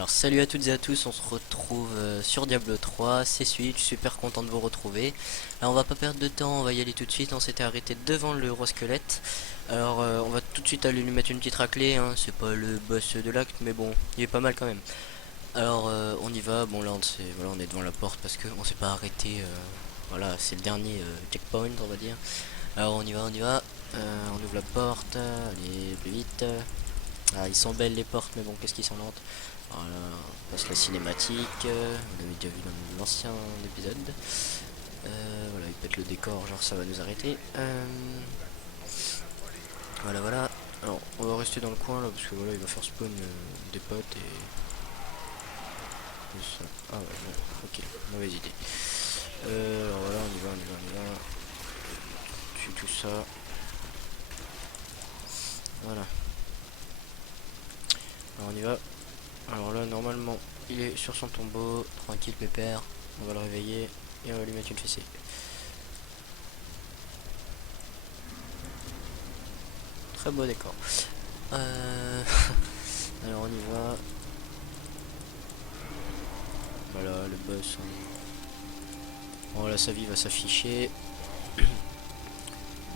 Alors salut à toutes et à tous, on se retrouve sur Diablo 3, c'est Switch, super content de vous retrouver. Alors on va pas perdre de temps, on va y aller tout de suite, on s'était arrêté devant le roi squelette. Alors on va tout de suite aller lui mettre une petite raclée, hein. C'est pas le boss de l'acte mais bon, il est pas mal quand même. Alors on y va, bon là voilà, on est devant la porte parce qu'on s'est pas arrêté, voilà c'est le dernier checkpoint on va dire. Alors on y va, on ouvre la porte, allez plus vite. Ah, ils sont belles les portes, mais bon, qu'est-ce qu'ils sont lentes. Voilà, on passe la cinématique. On l'avait déjà vu dans l'ancien épisode. Voilà, il pète le décor, genre ça va nous arrêter. Voilà, voilà. Alors, on va rester dans le coin là, parce que voilà, il va faire spawn des potes et ça. Ah ouais, bon, ok, mauvaise idée. Alors voilà, on y va. Tue tout ça. Voilà. Alors on y va. Alors là, normalement, il est sur son tombeau, tranquille, pépère. On va le réveiller et on va lui mettre une fessée. Très beau décor. Alors on y va. Voilà, le boss. Bon, là, sa vie va s'afficher.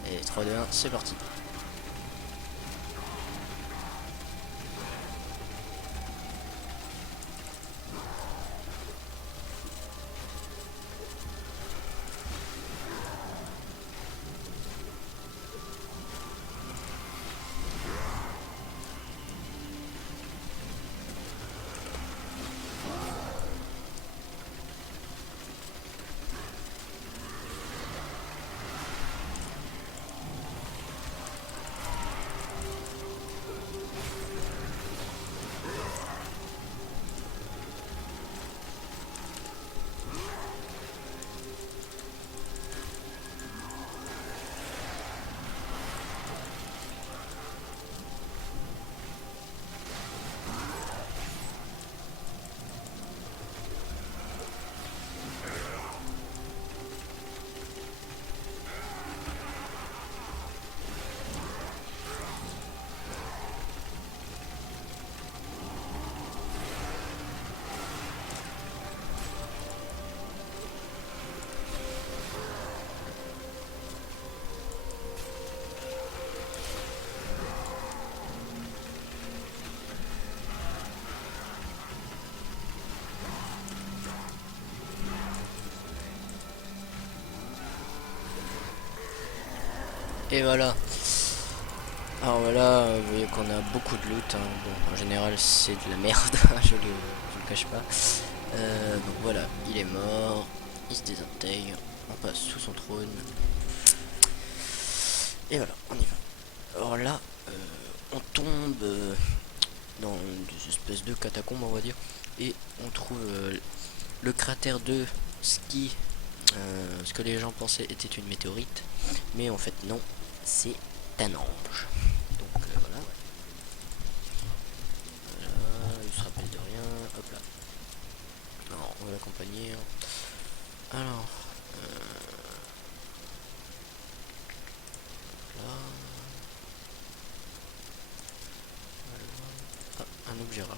Et 3, 2, 1, c'est parti. Et voilà. Alors voilà, vous voyez qu'on a beaucoup de loot, hein. Bon, en général c'est de la merde, je le cache pas. Donc voilà, il est mort, il se désintègre, on passe sous son trône. Et voilà, on y va. Alors là, on tombe dans des espèces de catacombes on va dire. Et on trouve le cratère de ce que les gens pensaient était une météorite. Mais en fait non, c'est un ange. Donc voilà. Voilà, il se rappelle de rien. Hop là. Alors, on va l'accompagner. Alors, là. Voilà. Ah, un objet rare.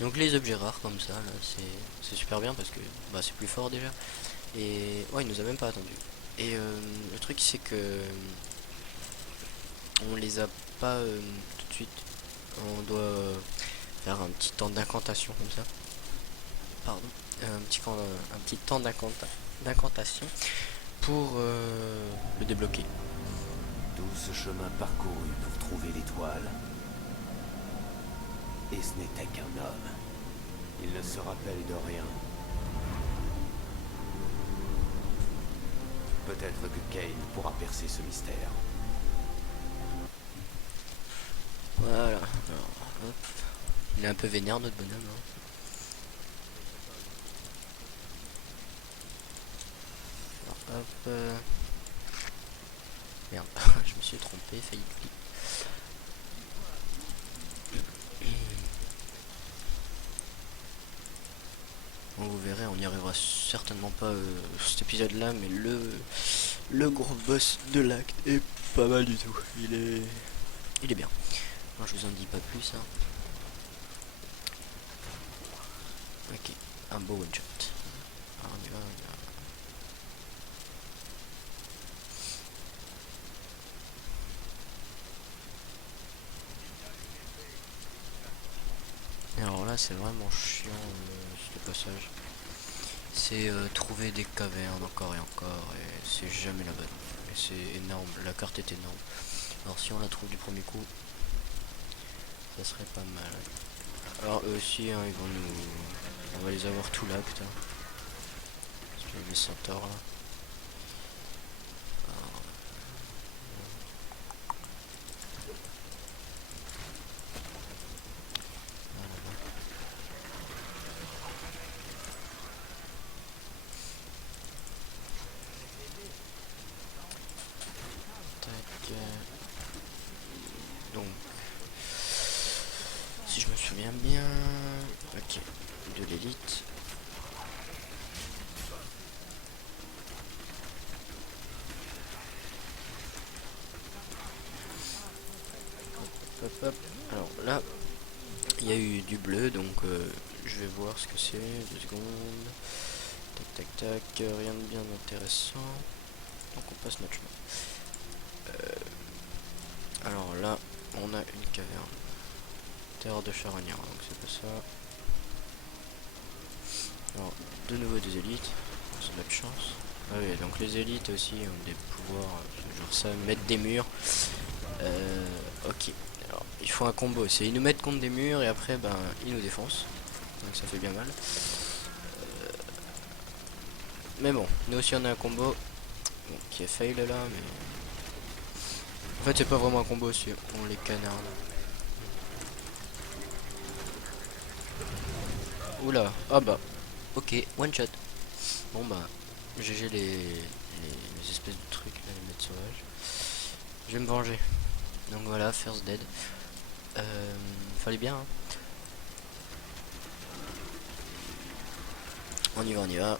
Donc les objets rares comme ça, là, c'est super bien parce que bah, c'est plus fort déjà. Et ouais, il nous a même pas attendu. Et le truc c'est que on les a pas tout de suite. On doit faire un petit temps d'incantation comme ça. Pardon. Un petit temps d'incantation pour le débloquer. Tout ce chemin parcouru pour trouver l'étoile. Et ce n'était qu'un homme. Il ne se rappelle de rien. Peut-être que Kain pourra percer ce mystère. Voilà. Alors, hop. Il est un peu vénère notre bonhomme. Hein. Alors, hop. Merde, je me suis trompé, failli cliquer. Bon, vous verrez, on n'y arrivera certainement pas cet épisode là, mais le gros boss de l'acte est pas mal du tout. Il est bien. Non, je vous en dis pas plus. Hein. un beau one shot. Alors, on y va, Et alors là c'est vraiment chiant ce passage. C'est trouver des cavernes encore et encore et c'est jamais la bonne. Et c'est énorme, la carte est énorme. Alors si on la trouve du premier coup, ça serait pas mal. Alors eux aussi hein, ils vont nous... On va les avoir tout l'acte. Hein. Parce qu'il y a des centaures là. Donc, si je me souviens bien, ok, de l'élite. Hop, hop, hop. Alors là, il y a eu du bleu, donc je vais voir ce que c'est. 2 secondes. Tac, tac, tac. Rien de bien intéressant. Donc on passe notre chemin. Alors là, on a une caverne. Terre de charognard, donc c'est pas ça. Alors, de nouveau des élites. C'est notre chance. Ah oui, donc les élites aussi ont des pouvoirs, genre ça, mettre des murs. Ok. Alors, il faut un combo. C'est ils nous mettent contre des murs et après, ben, ils nous défoncent. Donc ça fait bien mal. Mais bon, nous aussi on a un combo. Bon, qui est fail là, mais... En fait, c'est pas vraiment un combo si on les canarde. Oula, ah bah, ok, one shot. Bon bah, GG les espèces de trucs là, les bêtes sauvages. Je vais me venger. Donc voilà, first dead. Fallait bien. Hein. On y va, on y va.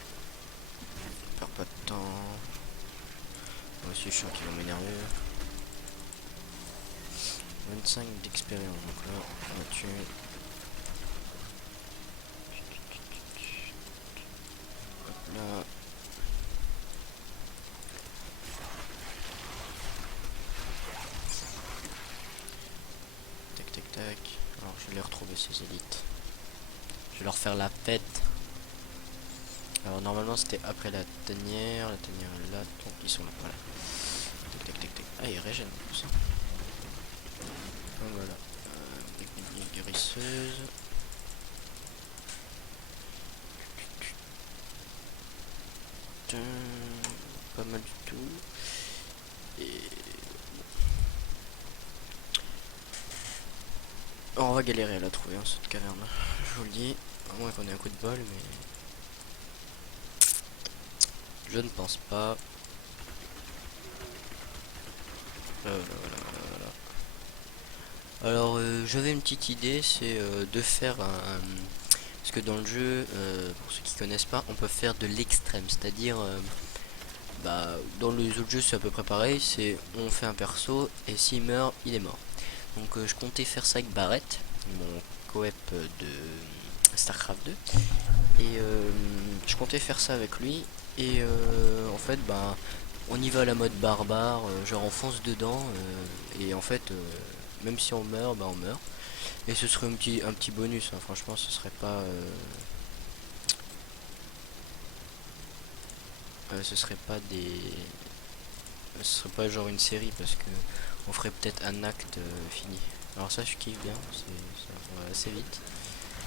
On perd pas de temps. Moi aussi, je sens qu'ils vont m'énerver. 25 d'expérience, donc là, on va tuer. Hop là. Tac, tac, tac. Alors, je vais les retrouver, ces élites. Je vais leur faire la fête. Alors normalement c'était après la tanière est là, donc ils sont là, voilà. Tac tac tac tac. Ah ils régènent tout ça. Donc voilà. Technique guérisseuse. Pas mal du tout. Et oh, on va galérer à la trouver hein, cette caverne. Je vous le dis. À moins qu'on ait un coup de bol, mais je ne pense pas. Voilà, voilà, voilà. Alors j'avais une petite idée, c'est de faire un... Parce que dans le jeu, pour ceux qui connaissent pas, on peut faire de l'extrême, c'est-à-dire, bah, dans les autres jeux c'est à peu près pareil, c'est on fait un perso et s'il meurt, il est mort. Donc je comptais faire ça avec Barrett, mon coep de Starcraft 2, et je comptais faire ça avec lui, et en fait, bah, on y va à la mode barbare, genre on fonce dedans, et en fait, même si on meurt, bah on meurt. Et ce serait un petit bonus, hein. Franchement, ce serait pas... ce serait pas des... Ce serait pas genre une série, parce que on ferait peut-être un acte fini. Alors ça, je kiffe bien, ça va assez vite.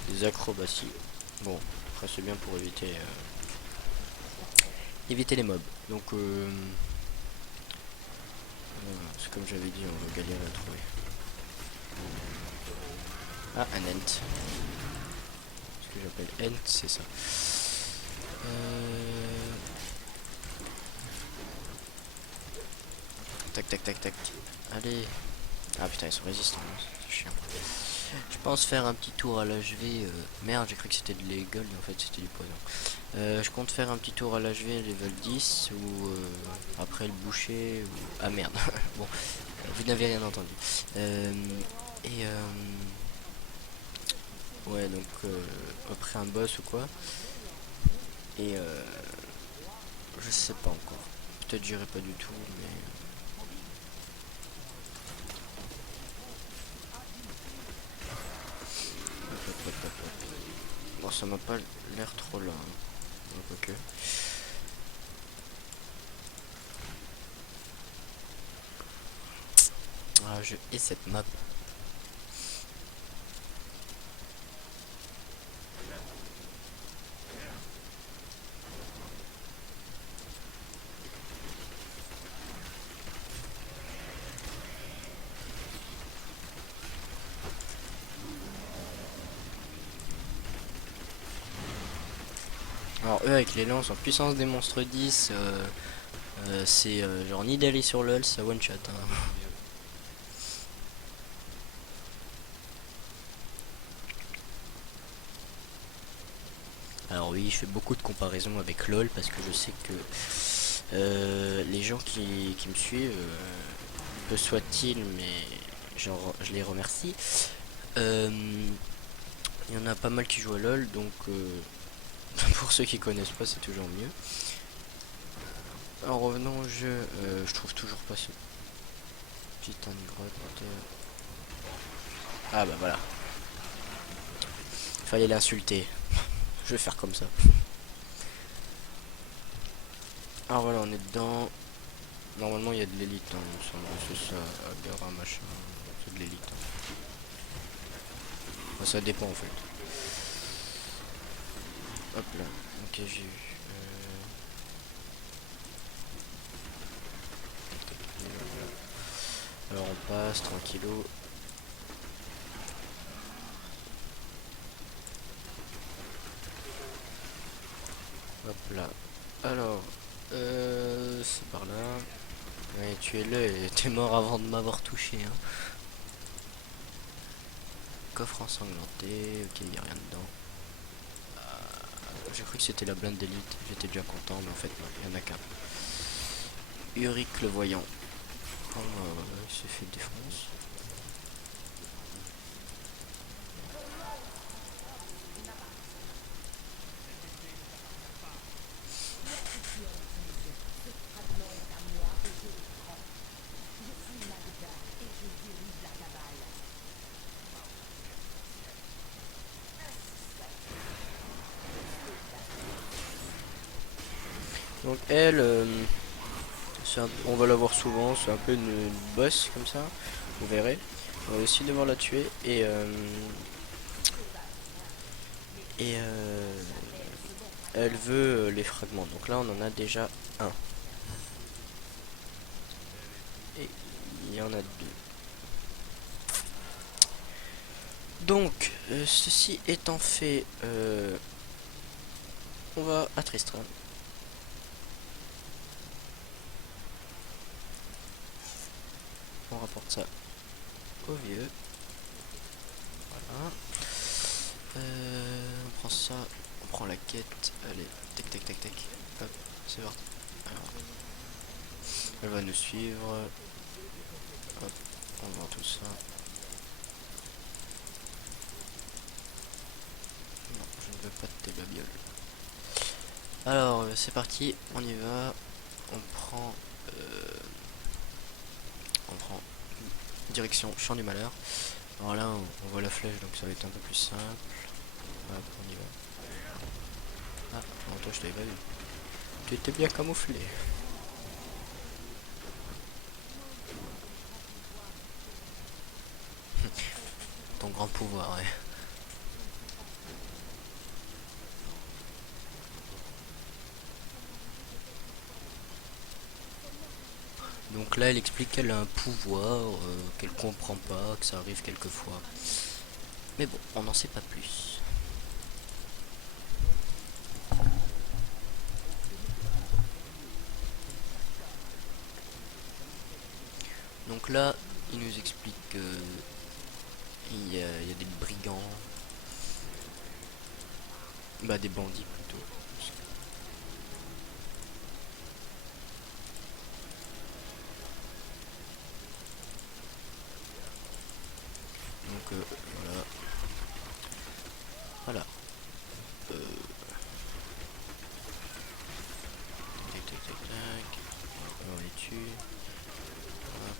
Des acrobaties. Bon, après c'est bien pour éviter les mobs. Donc, c'est comme j'avais dit, on va galérer à trouver. Ah, un ent. Ce que j'appelle ent, c'est ça. Tac, tac, tac, tac. Allez. Ah putain, ils sont résistants, c'est chiant. Je pense faire un petit tour à l'HV. Merde, j'ai cru que c'était de l'eagle, mais en fait c'était du poison. Je compte faire un petit tour à l'HV level 10 ou après le boucher. Ou... Ah merde, bon, vous n'avez rien entendu. Ouais, donc après un boss ou quoi. Et je sais pas encore. Peut-être j'irai pas du tout, mais... Hop, hop, hop, hop, hop. Bon, ça m'a pas l'air trop là. Hein. Donc, ok. Ah, je hais cette map. Alors eux avec les lances en puissance des monstres 10, c'est genre ni d'aller sur LOL, ça one shot. Hein. Alors oui, je fais beaucoup de comparaisons avec LOL parce que je sais que les gens qui me suivent, peu soit-il, mais genre je les remercie. Il y en a pas mal qui jouent à LOL, donc pour ceux qui connaissent pas, c'est toujours mieux. En revenant au jeu, je trouve toujours pas ce putain de grotte. Ah bah voilà. Fallait l'insulter. Je vais faire comme ça. Alors voilà, on est dedans. Normalement, il y a de l'élite. Hein, il me semble. C'est ça, Agara, machin. C'est de l'élite. Hein. Enfin, ça dépend en fait. Hop là. Ok, j'ai eu. Alors on passe tranquillou. Hop là. Alors, c'est par là. Ouais, tuez-le et t'es mort avant de m'avoir touché. Hein. Coffre ensanglanté. Ok, il n'y a rien dedans. J'ai cru que c'était la blinde d'élite. J'étais déjà content, mais en fait, non, il n'y en a qu'un. Uric le voyant. Oh, il s'est fait défonce. Donc elle, on va la voir souvent, c'est un peu une boss comme ça, vous verrez. On va aussi devoir la tuer et elle veut les fragments. Donc là on en a déjà un. Et il y en a deux. Donc ceci étant fait, on va à Tristram. On rapporte ça au vieux. Voilà. On prend ça, on prend la quête. Allez, tac tac tac tac. Hop, c'est parti. Alors, elle va nous suivre. Hop, on vend tout ça. Non, je ne veux pas de tes babioles. Alors, c'est parti, on y va. On prend, on prend direction champ du malheur. Alors là, on voit la flèche, donc ça va être un peu plus simple. Hop, on y va. Ah, non, toi, je t'avais pas vu. Tu étais bien camouflé. Ton grand pouvoir, ouais. Donc là, elle explique qu'elle a un pouvoir, qu'elle comprend pas, que ça arrive quelquefois. Mais bon, on n'en sait pas plus. Donc là, il nous explique que il y a des brigands, bah des bandits plutôt. Donc voilà, voilà.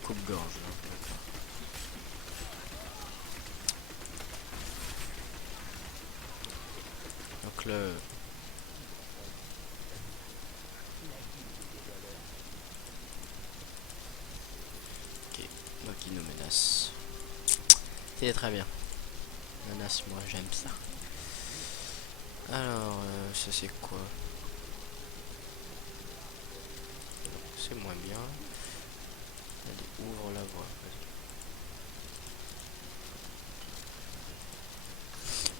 coupe-gorge. D'accord. Donc là... Ok, donc il nous menace. C'est très bien. Menace, moi j'aime ça. Alors, ça c'est quoi? C'est moins bien. Allez, ouvre la voie.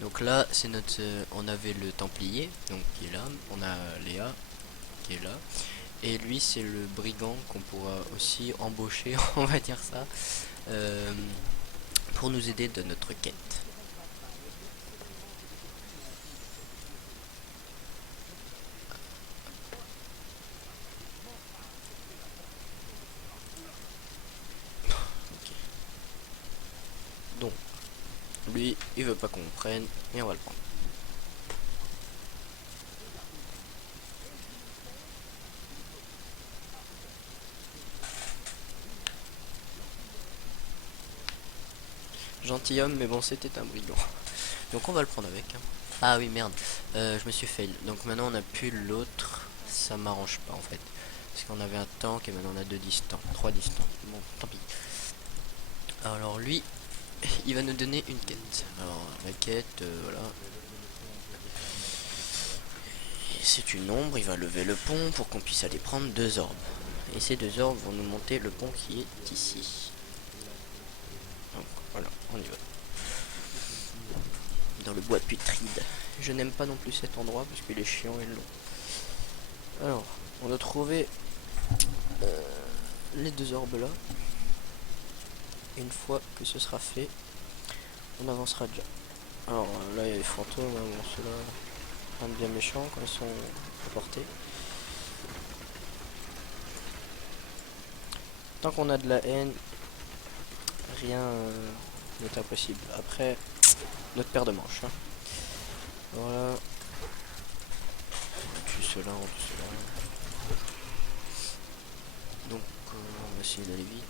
Donc là, c'est notre. On avait le Templier, donc qui est là. On a Léa, qui est là. Et lui, c'est le brigand qu'on pourra aussi embaucher, on va dire ça, pour nous aider dans notre quête. Ok. Donc, lui, il veut pas qu'on le prenne, mais on va le prendre. Gentilhomme, mais bon, c'était un brigand. Donc on va le prendre avec. Hein. Ah oui, merde. Je me suis fail. Donc maintenant on a plus l'autre. Ça m'arrange pas en fait. Parce qu'on avait un tank et maintenant on a 2 distants. 3 distants. Bon, tant pis. Alors lui, il va nous donner une quête. Alors la quête, voilà. C'est une ombre, il va lever le pont pour qu'on puisse aller prendre 2 orbes. Et ces 2 orbes vont nous monter le pont qui est ici. Donc voilà, on y va. Dans le bois putride. Je n'aime pas non plus cet endroit parce qu'il est chiant et long. Alors, on a trouvé les 2 orbes là. Et une fois que ce sera fait, on avancera déjà. Alors là, il y a les fantômes, hein, bon, ceux-là, un bien méchants quand ils sont à portée. Tant qu'on a de la haine, rien n'est impossible. Après, notre paire de manches. Hein. Voilà. On tue cela, on tue cela. Donc, on va essayer d'aller vite.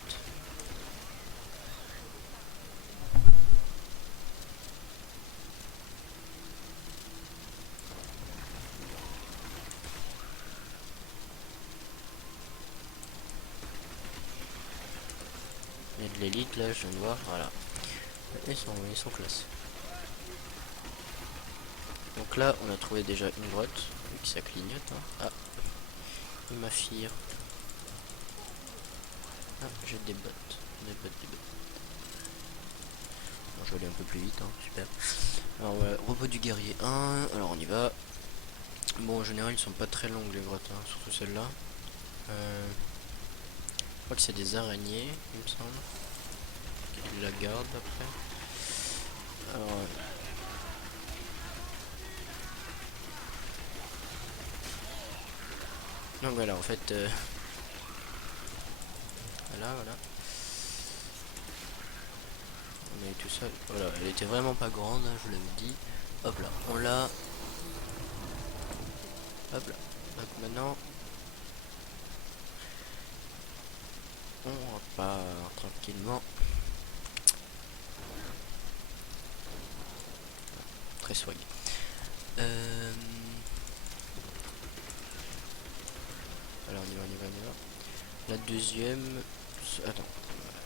Il y a de l'élite là, je viens de voir, voilà. Ils sont classe. Donc là, on a trouvé déjà une grotte, vu que ça clignote. Hein. Ah, il m'affire. Ah, j'ai des bottes. Des bottes, des bottes. Bon, je vais aller un peu plus vite, hein, super. Alors voilà, repos du guerrier 1, alors on y va. Bon, en général, ils sont pas très longues les grottes, hein, surtout celle-là. Je crois que c'est des araignées, il me semble. Ils la gardent après. Alors, donc voilà, en fait, voilà. On a eu tout ça. Voilà, elle était vraiment pas grande, hein, je vous l'avais dit. Hop là, on l'a. Hop là. Donc maintenant, on repart tranquillement. Très swag. Alors on y va. La deuxième. Attends.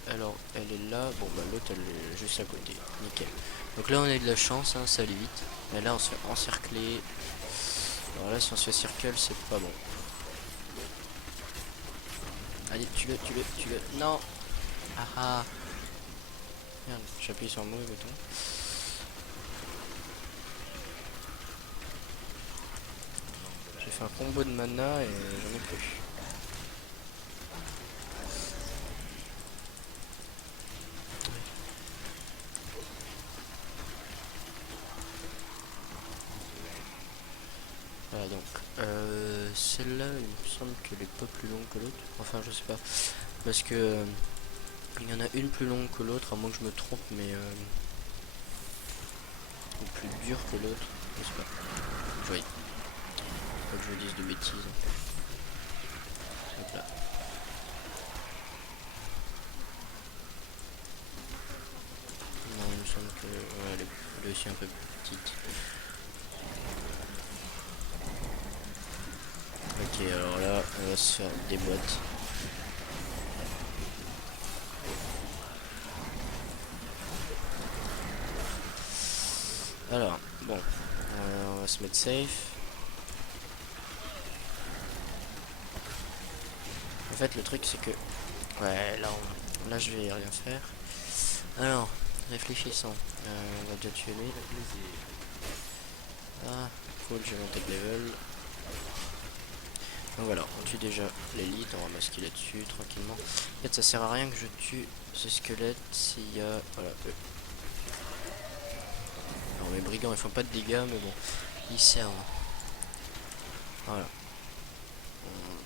Alors elle est là. Bon bah l'autre elle est juste à côté. Nickel. Donc là on a eu de la chance, hein, ça allait vite. Mais là on se fait encercler. Alors là si on se fait circle c'est pas bon. Allez tue-le. Non. Ah ah. Merde, j'appuie sur le mauvais bouton. J'ai fait un combo de mana et j'en ai plus. Voilà donc celle-là il me semble qu'elle est pas plus longue que l'autre. Enfin je sais pas. Parce que il y en a une plus longue que l'autre, à moins que je me trompe, mais ou plus dure que l'autre, je sais pas. Oui. Pas que je vous dise de bêtises. Hop là. semble que ouais, elle est aussi un peu plus petite. Ok, alors là, on va se faire des boîtes. Alors, bon, on va se mettre safe. En fait, le truc, c'est que... Ouais, là je vais rien faire. Alors, réfléchissons. On va déjà tuer lui. Ah, cool, j'ai monté de level. Donc voilà, on tue déjà l'élite, on va masquer là-dessus tranquillement. En fait, ça sert à rien que je tue ce squelette s'il y a... Voilà. Alors mes brigands ils font pas de dégâts, mais bon, ils servent. Voilà.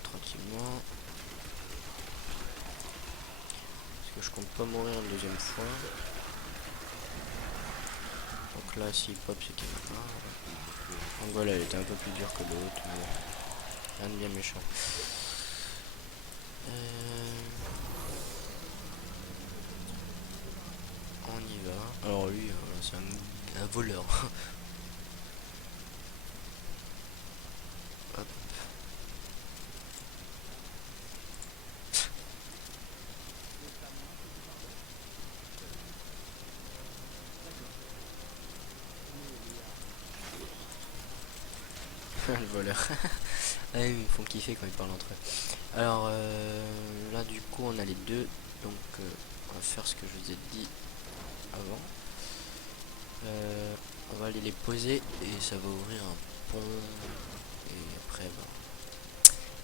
Tranquillement. Parce que je compte pas mourir une deuxième fois. Donc là, s'il pop, c'est qu'il y en a un. Donc voilà, elle était un peu plus dure que l'autre, mais rien de bien méchant. On y va. Alors lui, c'est un voleur. Hop. Le voleur. Ah oui, ils font kiffer quand ils parlent entre eux. Alors là du coup on a les deux. Donc on va faire ce que je vous ai dit avant. On va aller les poser et ça va ouvrir un pont.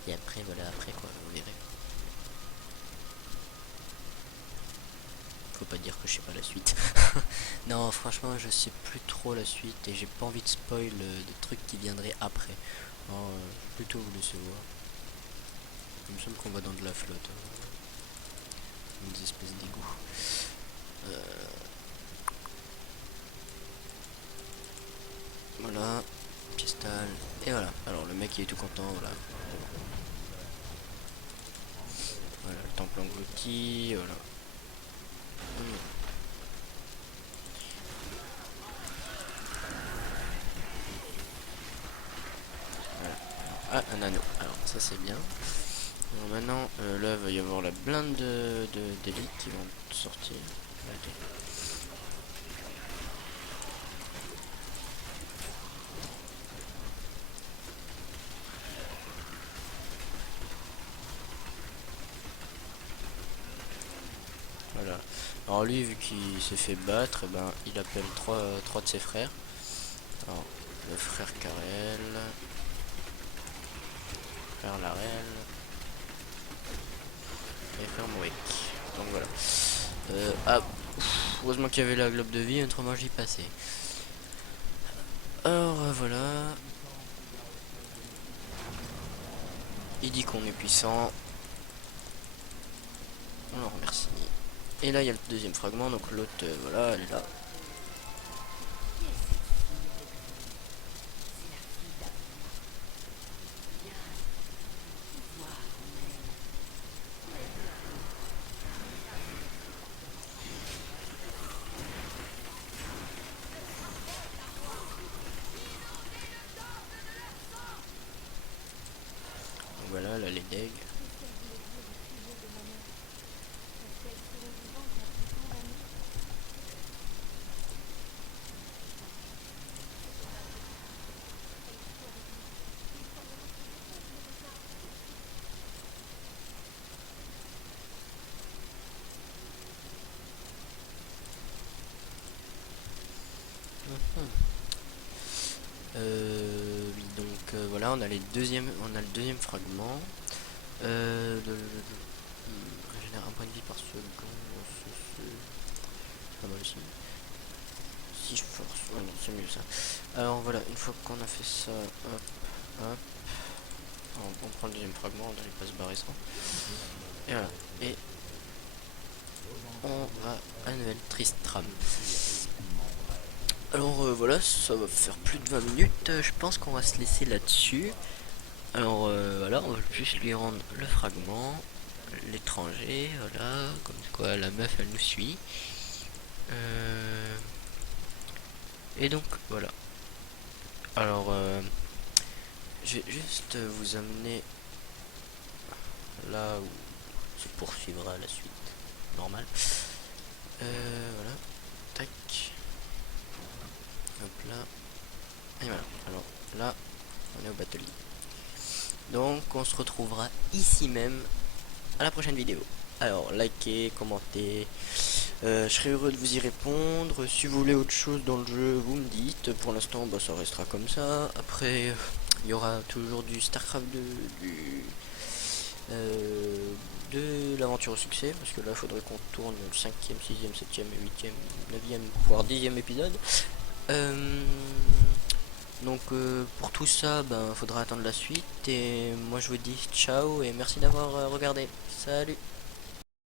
Et après voilà, après quoi, vous verrez. Faut pas dire que je sais pas la suite. Non, franchement, je sais plus trop la suite et j'ai pas envie de spoil des trucs qui viendraient après. Alors, je vais plutôt vous laisser voir. Il me semble qu'on va dans de la flotte. Une espèce d'égout. Voilà, piéstale. Et voilà. Alors le mec il est tout content, voilà. Voilà, le temple englouti, voilà. Voilà. Ah, un anneau. Alors ça c'est bien. Alors, maintenant, là il va y avoir la blinde d'élite qui vont sortir. Allez. Voilà. Alors lui, vu qu'il s'est fait battre, eh ben, il appelle trois de ses frères. Alors, le frère Karel, frère Larel et frère Moek. Donc voilà. Heureusement qu'il y avait la globe de vie, autrement j'y passais. Alors voilà. Il dit qu'on est puissant. On le remercie. Et là il y a le deuxième fragment, donc l'autre, voilà, elle est là. Donc voilà, là les dégâts. Oui, donc voilà, on a on a le deuxième fragment. Régénère un point de vie par seconde. Pas mal aussi. Si je force, oh non, c'est mieux ça. Alors voilà, une fois qu'on a fait ça, hop, hop, on prend le deuxième fragment, on n'allait pas se barrer sans. Et voilà, et on va à Nouvelle Tristram. Alors voilà, ça va faire plus de 20 minutes, je pense qu'on va se laisser là-dessus. Alors voilà, on va juste lui rendre le fragment, l'étranger, voilà, comme quoi la meuf elle nous suit. Et donc voilà. Alors je vais juste vous amener là où se poursuivra la suite normale. Voilà, tac, hop là, et voilà. Alors là, on est au batelier. Donc on se retrouvera ici même à la prochaine vidéo. Alors likez, commentez, je serai heureux de vous y répondre. Si vous voulez autre chose dans le jeu, vous me dites. Pour l'instant, bah, ça restera comme ça. Après, il y aura toujours du StarCraft 2, de l'aventure au succès, parce que là, il faudrait qu'on tourne le 5e, 6e, 7e, 8e, 9e, voire 10e épisode. Donc pour tout ça, ben faudra attendre la suite. Et moi je vous dis ciao et merci d'avoir regardé. Salut.